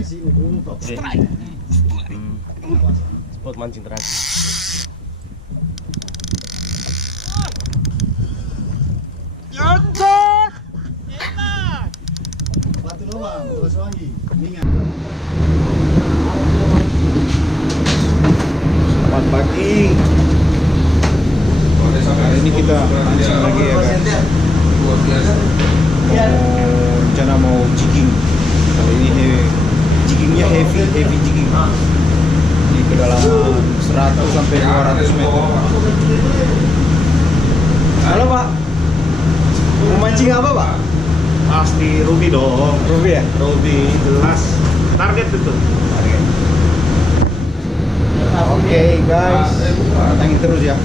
Strike. Spot mancing terakhir. Jangan. Batu lubang, bos wangi. Mingat. Selamat pagi. Hari ini kita mancing lagi ya kan. Rencana mau jigging. Kali ini jiggingnya heavy jigging. Di kedalaman 100 sampai 200 meter. Halo Pak. Mau mancing apa Pak? Pasti ruby dong. Ruby ya? Ruby jelas. Target itu. Oke guys, pantengin terus ya.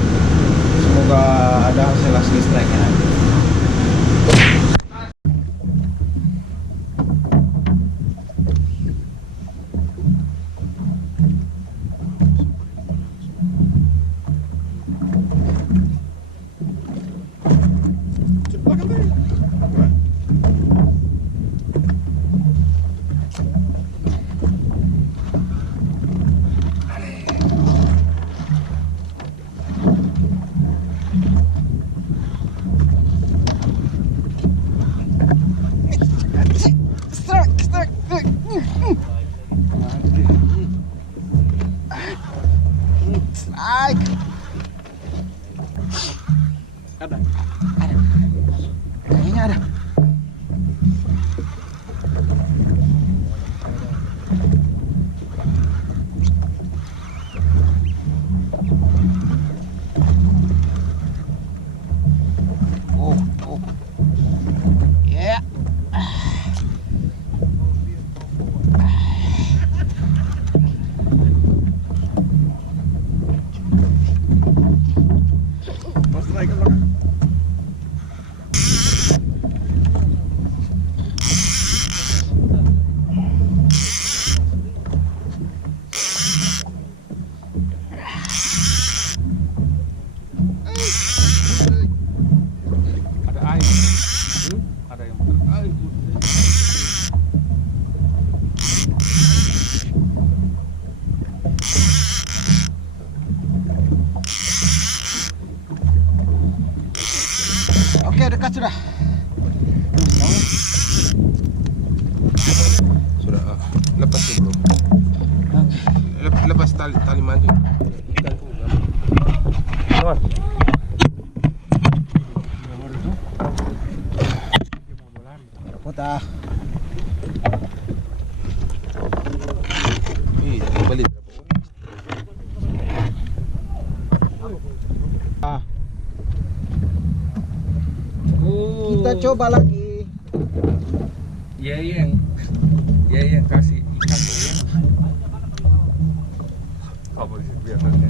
Semoga ada hasil strike-nya nanti. Ada. Kayaknya ada. Oh. Ya. Ada air. Ada yang air. Oke, dekat sudah. Sudah lepas dulu. Lepas tali mancing. Teman. Kota. Kembali. Kita coba lagi. Yang kasih ikan dulu. Apa sih biasanya?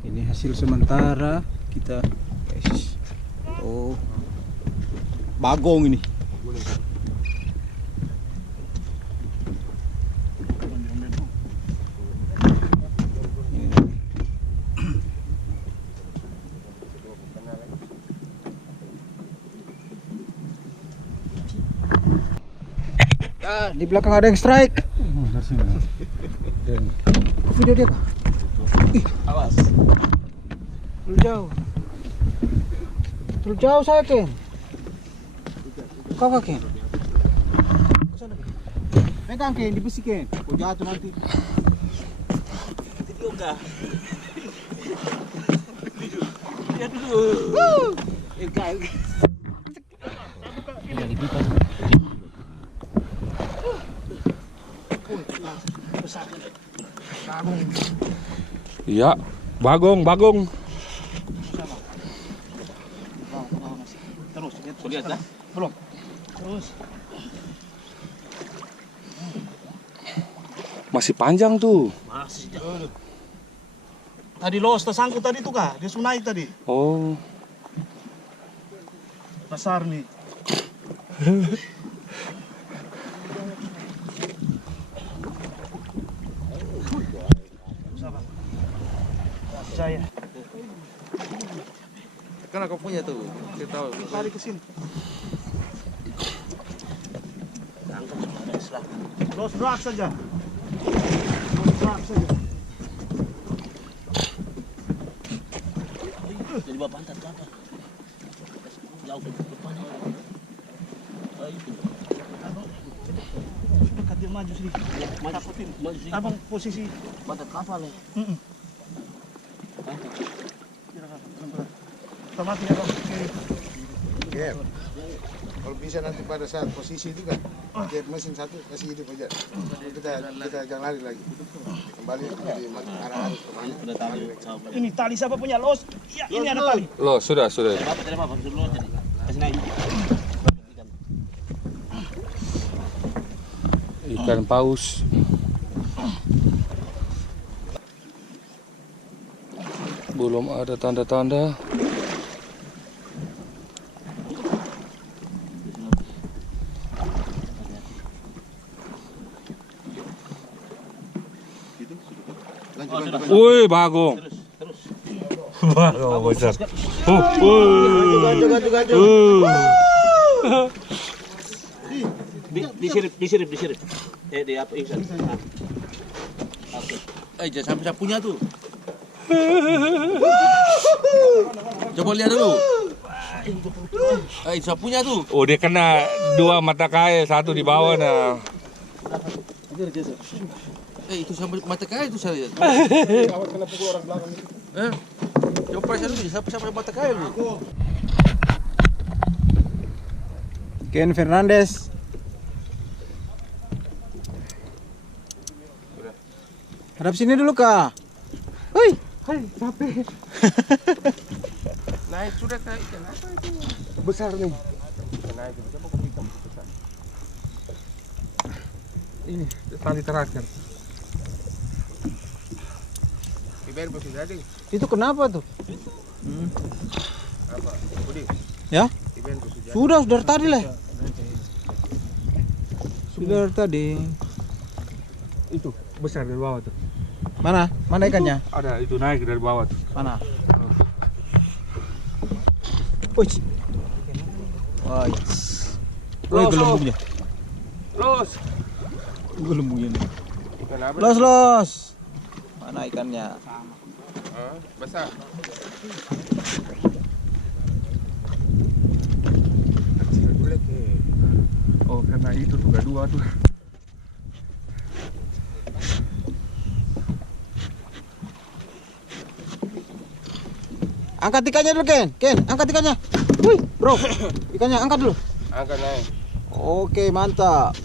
Ini hasil sementara kita, guys. Tuh, bagong ini. Di belakang ada yang strike. Dari sini. Video dia kah? Awas. Terlalu jauh. Terlalu jauh saya, Ken. Kau kah, Ken? Kesana, Ken. Pegang, Ken, di besi, Ken. Kau jatuh nanti. Nanti juga. Lihat dulu. Iya, bagong. Terus, Lihat dah. belum. Terus. Masih panjang tuh. Masih jauh. Tadi los tersangkut tadi tuh kah? Dia sunai tadi. Oh. Besar nih. Sabar. Saya. Kan aku punya tuh. Kita tahu. Tarik ke sini. Tangkap sebagai Islam. Los drag saja. Los drag saja. Jadi bawa pantat ke apa? Jauh ke depan. Itu. Dekat dia maju sedikit. Takutin. Maju sini. Abang posisi. Pantat kapal ya. Otomatis ya bang. Ger, kalau bisa nanti pada saat posisi itu kan, Ger mesin satu kasih hidup aja. Kita jangan lari lagi. Kembali jadi arah arus kemana? Udah tali sama. Ini tali siapa punya los? Iya, ini ada tali. Loh, sudah. Apa tadi apa? Dulu tadi. Kasih naik. Ikan paus. Belum ada tanda-tanda. Woi, bagong. Terus. Bagong besar. Disirip. Di apa ini? Oke. Jangan sampai sapunya tuh. Coba lihat dulu. Sapunya tuh. Oh, dia kena 2 mata kail, 1 di bawah nah. Itu sampai mata kail itu saya lihat. Coba periksa dulu sampai mata kail lu. Ken Fernandes. Hadap sini dulu, Kak. Hoi. Capek. Naik sudah kayak ikan apa itu? Besar nih. Naik itu coba aku ikan besar. Ini tali terakhir. Iben pasti jadi. Itu kenapa tuh? Apa? Budi. Ya? Iben pasti jadi. Sudah dari tadi lah. Sudah dari tadi. Itu besar dari bawah tuh. Mana? Mana ikannya? Ada itu naik dari bawah tuh. Mana? Wih. Wah. Woi, gelembungnya. Los. Gelembungnya nih. Ikan apa? Los. Mana ikannya? Besar. Kecil boleh ke. Oh, karena itu tuh gak 2 tuh. Angkat ikannya dulu, Ken. Ken, angkat ikannya. Wih, bro. Ikannya angkat dulu. Angkat naik. Oke, mantap.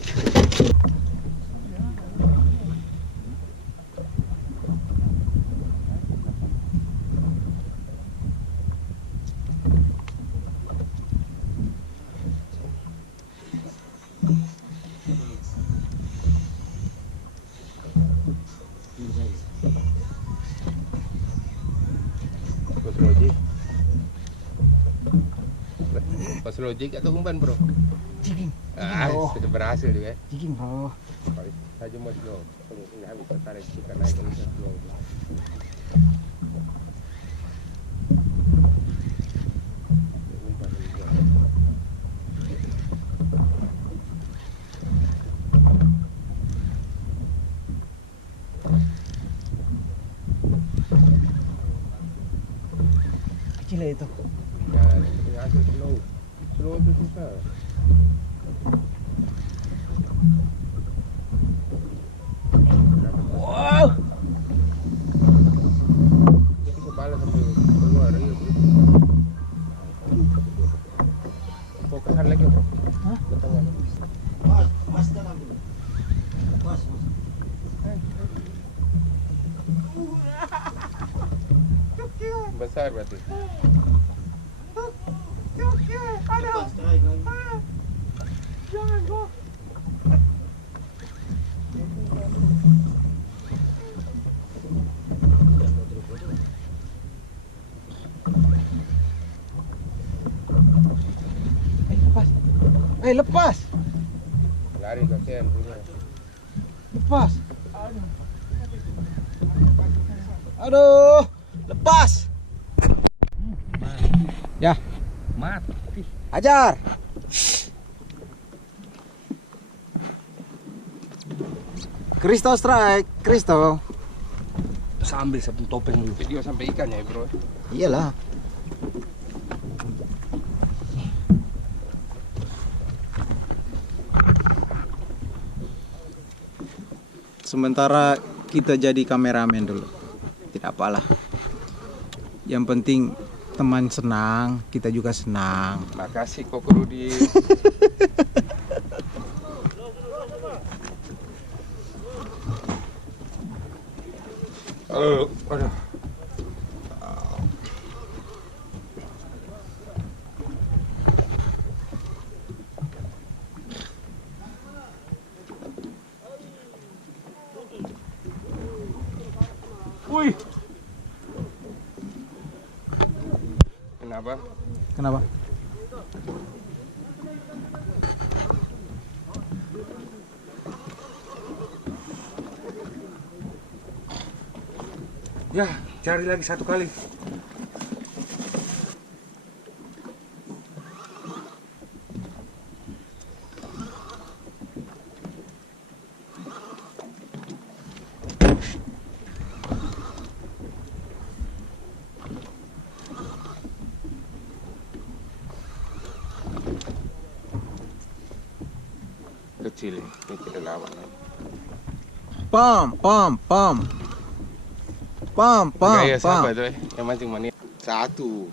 Pas logik atau umpan bro? Jigging. Sudah berhasil juga. Jigging, bro. Saja mau slow. Nggak bisa tarik ikan naik bisa slow. Umpan juga. kecil ya itu. Ya, hasil slow. Slow itu susah. Wow. Itu kepala sampai keluar ya. Fokusan lagi bro. Hah? Ke tengah. Mas dalam dulu. Mas. Besar berarti. Mas, try lagi. Lepas. Lepas. Lari kasihan punya. Lepas. Aduh, lepas. Ya, Mati. ajar. Kristo strike, Kristo. Sambil sabun topeng dulu. Video sampai ikan ya bro. Iyalah. Sementara kita jadi kameramen dulu. Tidak apalah. Yang penting teman senang, kita juga senang. Makasih kok Rudi. Aduh. Wih. Kenapa? Kenapa? Ya, cari lagi satu kali. Kecil ini kita lawan. Pam, pam, pam. Pam, pam, Gaya pam. siapa itu yang mancing mania? Satu.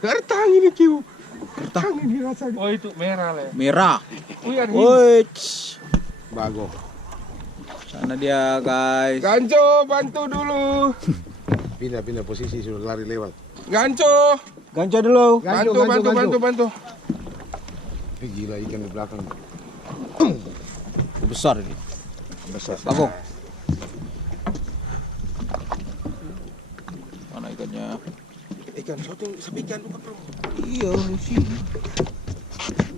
Kertang ini kiu. Kertang ini rasanya. Oh itu merah lah. merah. Wih ada ini. Woi, Bago. sana dia guys. Ganco bantu dulu. Pindah posisi sudah lari lewat. Ganco. Ganco dulu. Bantu. Gila ikan di belakang. Besar ini. Besar. Bagong. Mana ikannya? Ikan shooting sampai ikan bukan bro. Iya, sini.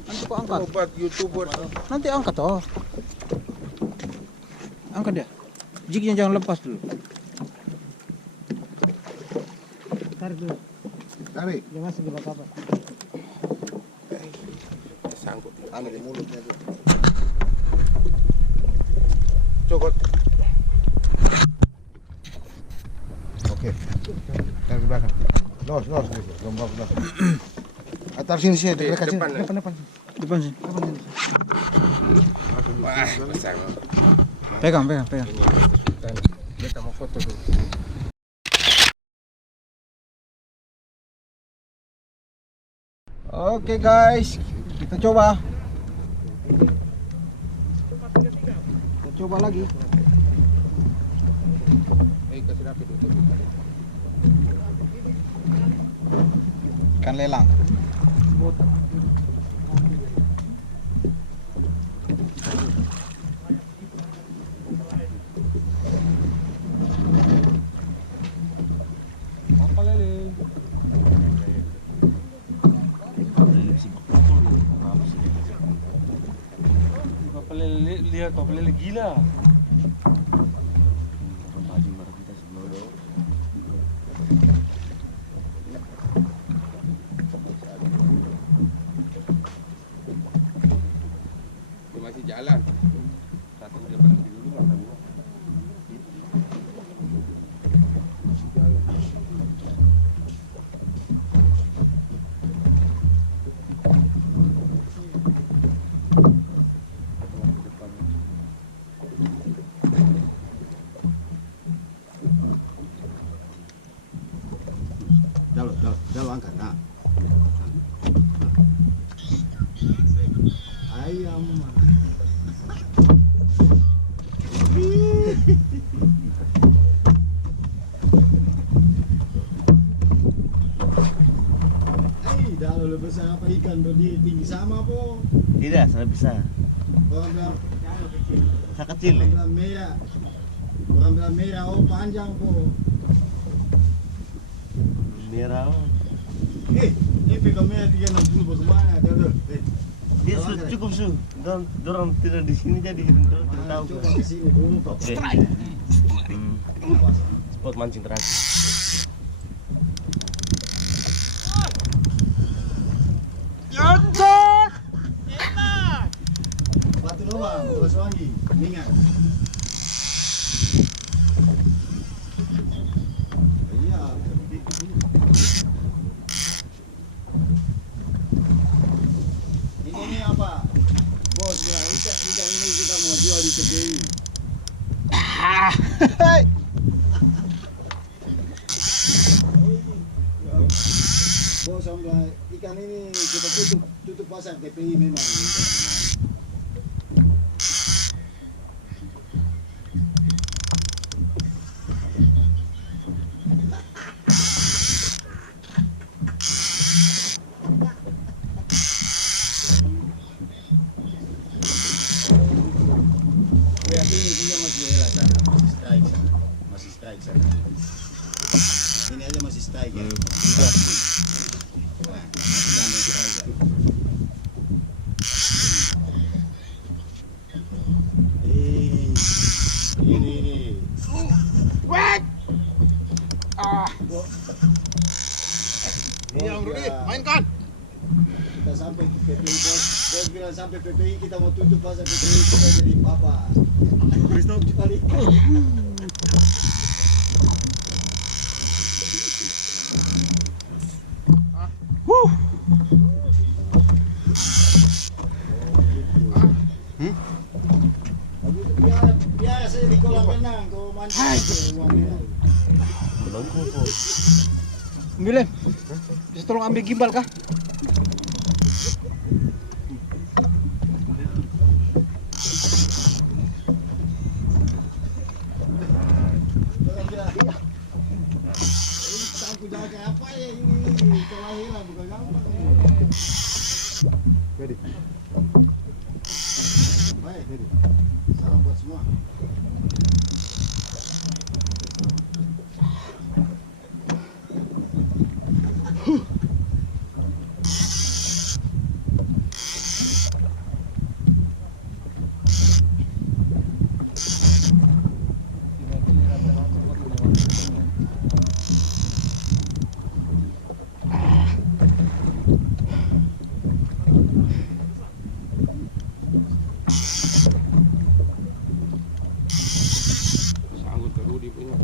Nanti kok angkat. Obat YouTuber. Nanti angkat toh. Angkat dia. Jignya jangan lepas dulu. Tarik dulu. Tarik. Dia masih di bawah apa? Sangkut. Anu di mulutnya tuh. Cokot. Oke. Tarik ke belakang. Los. Lomba ke belakang. Taruh sini dekat sini. Depan. Depan sini. Wah, besar. Pegang. Kita mau foto dulu. Oke guys, kita coba. Kita coba lagi. Kasih rapi dulu. Ikan lelang. Apa lele? Apa lele? Lihat apa lele gila. Dia masih jalan. Satu dia berhenti dulu masa gua. Masih jalan. sama po. Tidak, saya bisa. Orang bilang Saya kecil orang nih. bilang merah. Orang bilang merah, oh panjang po. Merah. Ini pegang merah 360 bagaimana? Dia sudah cukup su. Dorong tidak di sini jadi dorang tahu. Coba ke sini dulu Pak. Oke. Spot mancing terakhir. Batu doang, bola suangi, mingat. Iya. Ini apa? Bos, ya, ikan ini kita mau jual di TPI. Bos, sama ikan ini kita tutup pasar TPI memang. Lihat ini dia masih elah sana, masih strike sana. Ini aja masih strike ya. Wah, masih strike ya. Ini. Ini yang Rudi, mainkan. Kita sampai ke PPI bos bilang sampai PPI kita mau tutup pasar PPI kita jadi papa. Kristo kali. Biar saya di kolam renang, kau mancing uangnya. Belum kumpul. Ambilin. Bisa tolong ambil gimbal kah? Aku jaga apa ya ini? Kalau hilang bukan gampang. Ready. Baik, ready. Salam buat semua. Sanggup ke Rudi punya.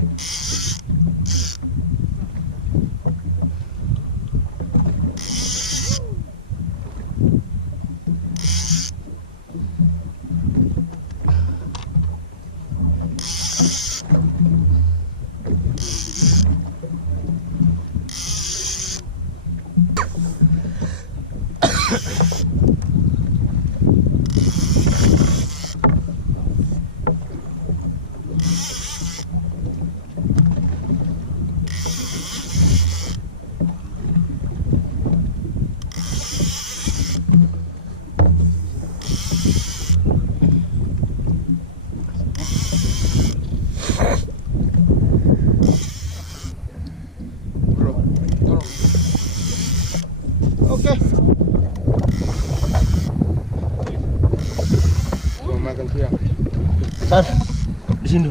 Oke. Mau makan siang. Sar, di sini.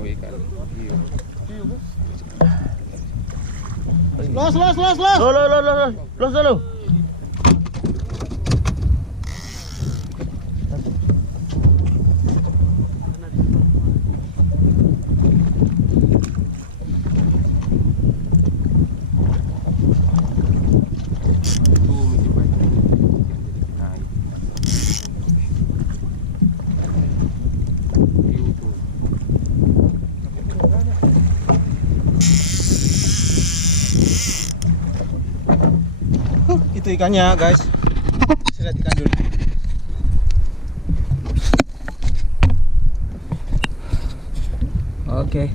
Oh ikan. Iya. Los. Los dulu. Tuh minjem baik. Naik. Itu. Itu ikannya, guys. Saya lihat ikan dulu. Oke.